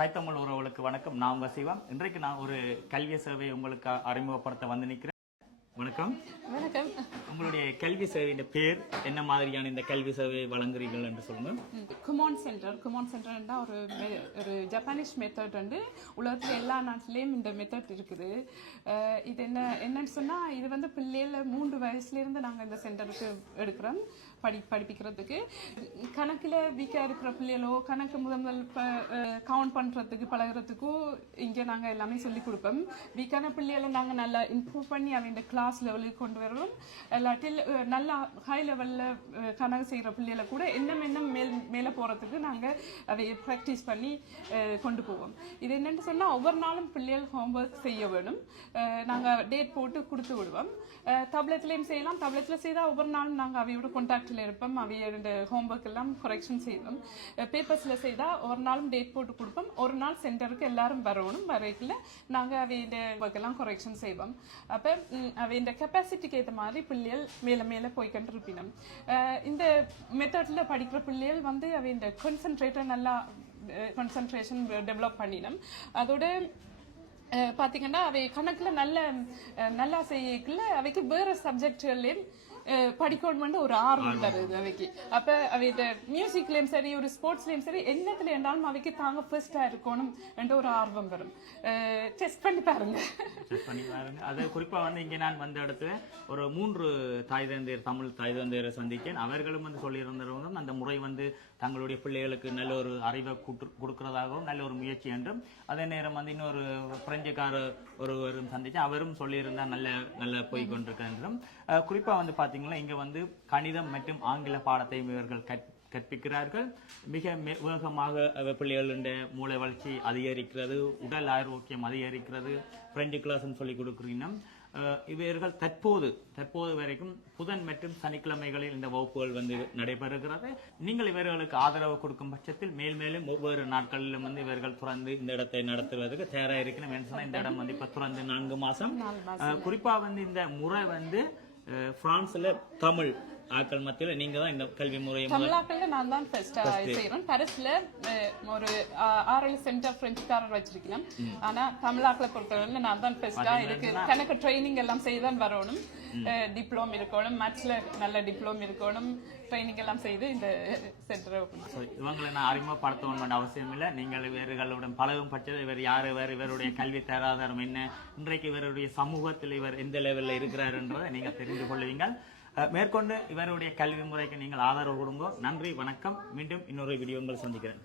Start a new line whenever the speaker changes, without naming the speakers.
தாய்த்தமிழ் உறவுகளுக்கு வணக்கம். நான் உங்க சிவம் இன்றைக்கு நான் ஒரு கல்வி சேவையை உங்களுக்கு அறிமுகப்படுத்த வந்து நிற்கிறேன் வணக்கம்.
வணக்கம்.
உங்களுடைய கல்வி சேவையின் பேர் என்ன மாதிரியான இந்த கல்வி சேவை வழங்குறீர்கள் என்று சொல்லுங்க.
குமான் சென்டர் குமான் சென்டர்ன்றா ஒரு ஒரு ஜப்பானீஸ் மெத்தட் வந்து உலகத்தில் எல்லா நாட்டிலையும் இந்த மெத்தட் இருக்குது. இது என்ன என்னன்னு சொன்னால் இது வந்து பிள்ளைகள மூன்று வயசுலேருந்து நாங்கள் இந்த சென்டருக்கு எடுக்கிறோம் படி படிப்பிக்கிறதுக்கு. கணக்கில் வீக்காக இருக்கிற பிள்ளைகளோ கணக்கு முதல் முதல் கவுண்ட் பண்ணுறதுக்கு பழகிறதுக்கும் இங்கே நாங்கள் எல்லாமே சொல்லி கொடுப்போம். வீக்கான பிள்ளைகளை நாங்கள் நல்லா இம்ப்ரூவ் பண்ணி அவங்க கிளாஸ் லெவலுக்கு கொண்டு வரோம் எல்லா இல்லாட்டில் நல்ல நல்லா ஹை லெவலில் கணக்கு செய்கிற பிள்ளைகளை கூட இன்னும் இன்னும் மேல் மேலே போகிறதுக்கு நாங்கள் அதை ப்ராக்டிஸ் பண்ணி கொண்டு போவோம். இது என்னென்னு சொன்னால் ஒவ்வொரு நாளும் பிள்ளைகள் ஹோம்ஒர்க் செய்ய வேணும். நாங்கள் டேட் போட்டு கொடுத்து விடுவோம். தபலத்துலேயும் செய்யலாம். தபலத்தில் செய்தால் ஒவ்வொரு நாளும் நாங்கள் அவையோட கான்டாக்டில் இருப்போம். அவையோட ஹோம்ஒர்க் எல்லாம் கொரெக்ஷன் செய்வோம். பேப்பர்ஸில் செய்தால் ஒரு நாளும் டேட் போட்டு கொடுப்போம். ஒரு நாள் சென்டருக்கு எல்லாரும் வரணும். வரைக்கில் நாங்கள் அவையோட ஒர்க் எல்லாம் கரெக்ஷன் செய்வோம். அப்போ அவையோட கெப்பாசிட்டிக்கு ஏற்ற மாதிரி பிள்ளை பிள்ளைகள் மேலே மேலே போய்கிட்டு இருப்பினும் இந்த மெத்தடில் படிக்கிற பிள்ளைகள் வந்து அவை இந்த கான்சென்ட்ரேட்டை நல்லா கான்சென்ட்ரேஷன் டெவலப் பண்ணினோம். அதோட பார்த்தீங்கன்னா அவை கணக்கில் நல்ல நல்லா செய்யக்குள்ள அவைக்கு வேற சப்ஜெக்ட்கள்லயும் படிக்கணும்னு ஒரு ஆர்வம் தருது அவைக்கு அப்ப அவை இந்த மியூசிக்லயும் சரி ஒரு ஸ்போர்ட்ஸ்லயும் சரி என்னத்துல இருந்தாலும் அவைக்கு தாங்க ஃபர்ஸ்டா இருக்கணும் என்ற ஒரு ஆர்வம் வரும் டெஸ்ட் பண்ணி பாருங்க
Check பண்ணி பாருங்க அது குறிப்பா வந்து இங்க நான் வந்த இடத்துல ஒரு மூன்று தாய் தந்தையர் தமிழ் தாய் தந்தையரை சந்திக்கேன் அவர்களும் வந்து சொல்லியிருந்தவங்க அந்த முறை வந்து தங்களுடைய பிள்ளைகளுக்கு நல்ல ஒரு அறிவை கொடுக்கிறதாகவும் நல்ல ஒரு முயற்சி என்றும் அதே நேரம் வந்து இன்னொரு பிரெஞ்சுக்கார ஒருவரும் சந்திச்சு அவரும் சொல்லியிருந்தார் நல்ல நல்ல போய் கொண்டிருக்க என்றும் குறிப்பா வந்து பாத்தீங்கன்னா இங்க வந்து கணிதம் மற்றும் ஆங்கில பாடத்தை இவர்கள் கற் கற்பிக்கிறார்கள். மிக வேகமாக பிள்ளைகளுடைய மூளை வளர்ச்சி அதிகரிக்கிறது உடல் ஆரோக்கியம் அதிகரிக்கிறது பிரெஞ்சு கிளாஸ்ன்னு சொல்லி கொடுக்குறீங்கன்னா இவர்கள் தற்போது தற்போது வரைக்கும் புதன் மற்றும் சனிக்கிழமைகளில் இந்த வகுப்புகள் வந்து நடைபெறுகிறது. நீங்கள் இவர்களுக்கு ஆதரவு கொடுக்கும் பட்சத்தில் மேல் மேலும் ஒவ்வொரு நாட்களிலும் வந்து இவர்கள் துறந்து இந்த இடத்தை நடத்துவதற்கு தயாராக இருக்கணும். என்று சொன்னா இந்த இடம் வந்து இப்ப துறந்து நான்கு. அஹ், குறிப்பா வந்து இந்த முறை வந்து ஃப்ரான்ஸில் தமிழ். ஆக்கள் மத்தியில் நீங்க தான் இந்த கல்வி முறையை முதல்
தமிழாக்கள்ல நான் தான் ஃபர்ஸ்டா செய்யறேன் பரிசுல ஒரு ஆ- ஆறு ஏழு சென்டர் பிரெஞ்சுக்காரர் வச்சிருக்கேன். ஆனா தமிழாக்களை பொறுத்தவரை நான் தான் ஃபர்ஸ்டா இதுக்கு கணக்கு ட்ரைனிங் எல்லாம் செய்தான் வரணும். டிப்ளோம் இருக்கணும் மேத்ஸ்ல நல்ல டிப்ளோம் இருக்கணும் ட்ரைனிங் எல்லாம் செய்து இந்த சென்டரை
இவங்களை நான் அறிமுகப்படுத்தணும் வேண்டிய அவசியம் இல்லை. நீங்கள் இவர்களுடன் பழகும் பட்சத்தில் இவர் யார் இவர் இவருடைய கல்வி தராதாரம் என்ன இன்றைக்கு இவருடைய சமூகத்தில் இவர் எந்த லெவலில் இருக்கிறாருன்றதை நீங்கள் தெரிந்து கொள்வீங்கள். மேற்கொண்டு இவருடைய கல்வி முறைக்கு நீங்கள் ஆதரவு கொடுங்க. நன்றி வணக்கம். மீண்டும் இன்னொரு வீடியோ உங்களை சந்திக்கிறேன்